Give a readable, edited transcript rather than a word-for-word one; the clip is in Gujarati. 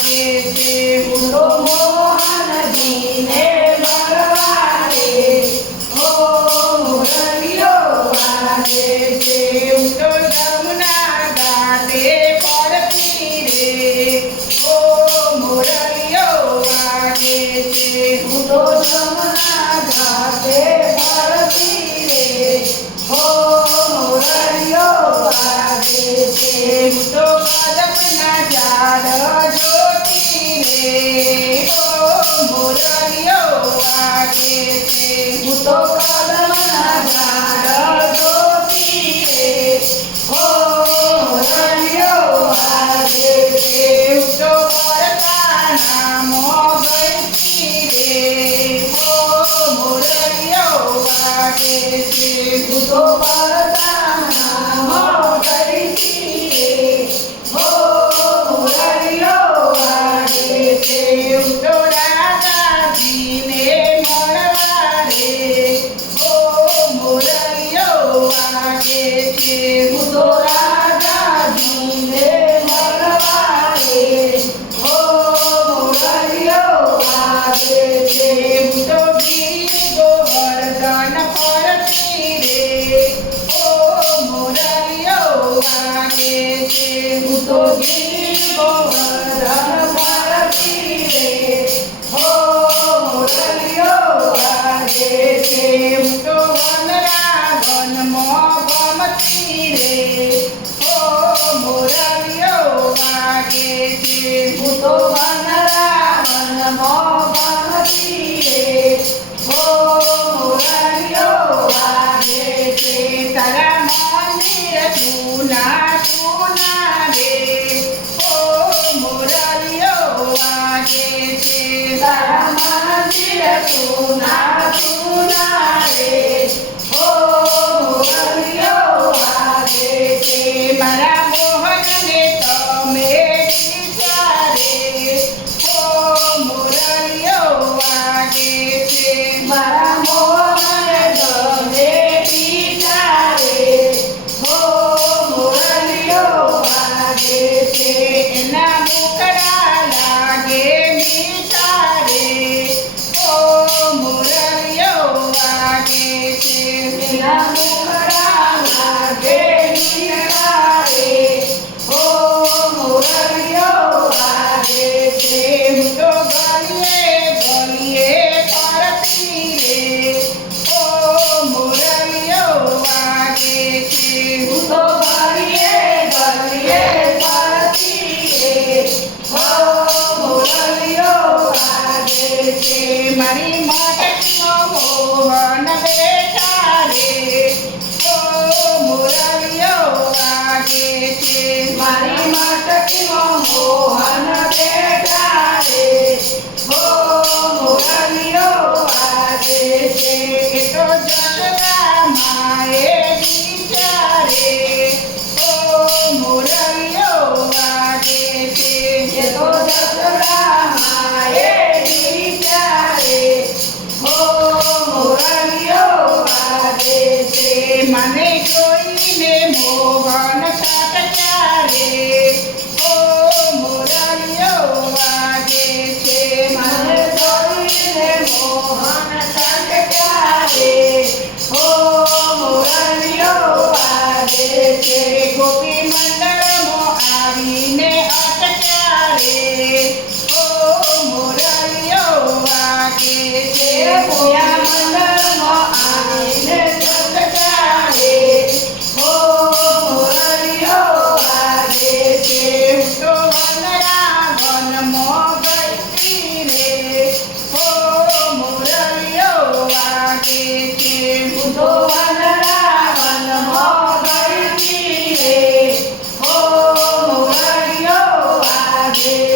વાગે છે હું તો મોહનજીને મળવા રે ઓ મોરલીઓ વાગે છે હું તો જમુના ઘાટે પડતી રે ઓ મોરલીઓ વાગે છે હું તો જમુના ઘાટે પડતી રે ઓ મોરલીઓ વાગે છે હું તો કદમના ઝાડ જોતી રે ઓ મોરલીઓ વાગે છે હું તો કદમના ઝાડ જોતી રે ઓ મોરલીઓ વાગે છે હું તો વરસાના મોગલથી રે ઓ મોરલીઓ વાગે છે હું તો વરસાના મોગલથી રે ઓ મોરલીઓ વાગે છે હું તો રાધાજીને મળવા રે ઓ મોરલીઓ વાગે છે હું તો રાધાજીને મળવા રે ઓ મોરલીઓ વાગે છે હું તો ગીરી ગોવર્ધન ફરતી રે ઓ મોરલીઓ વાગે છે હું તો ગીરી ગોવર્ધન ફરતી રે ઓ મોરલીઓ વાગે છે હું તો વનરાવનમાં ગમતી રે ઓ મોરલીઓ વાગે છે હું તો વનરાવનમાં ગમતી રે ઓ મોરલીઓ વાગે છે તારા મંદિર ચૂના ચૂના રે ઓ મોરલીઓ વાગે છે તારા મંદિર ચૂના ચૂના રે ઓ મોરલીઓ વાગે છે મારા મોહનને તમે વિચારે ઓ મોરલીઓ વાગે છે મારા મોહનને તમે વિચારે ઓ મોરલીઓ વાગે છે એના મુખડા લાગે મીઠા રે ઓ મોરલીઓ વાગે છે એના મુખડા લાગે મીઠા રે ઓ મોરલીઓ વાગે છે હું તો ગલીએ ગલીએ ફરતી રે ઓ મોરલીઓ વાગે છે હું તો ગલીએ ગલીએ ફરતી રે ઓ મોરલીઓ વાગે છે મારી મટકીમાં મોહન બેઠા રે ઓ મોરલીઓ વાગે છે મારી મટકીમાં મોહન બેઠા રે ઓ મોરલીઓ વાગે છે એ તો જગદા માએ વિચારે ઓ મોરલીઓ વાગે છે એ તો જગદા માએ વિચારે ઓ મોરલીઓ વાગે છે મને જોઈને મોહન સટક્યા રે ઓ મોરલીઓ વાગે છે મને જોઈને મોહન સટક્યા રે ઓ મોરલીઓ વાગે છે ગોપી મંડળમાં આવીને અટક્યા રે ઓ મોરલીઓ વાગે છે ગોયા મંડળમાં આવીને અટક્યા રે ઓ મોરલીઓ વાગે છે હું તો વનરાવનમાં ગઈ રે ઓ મોરલીઓ વાગે છે હું તો વનરાવનમાં ગઈ રે ઓ મોરલીઓ વાગે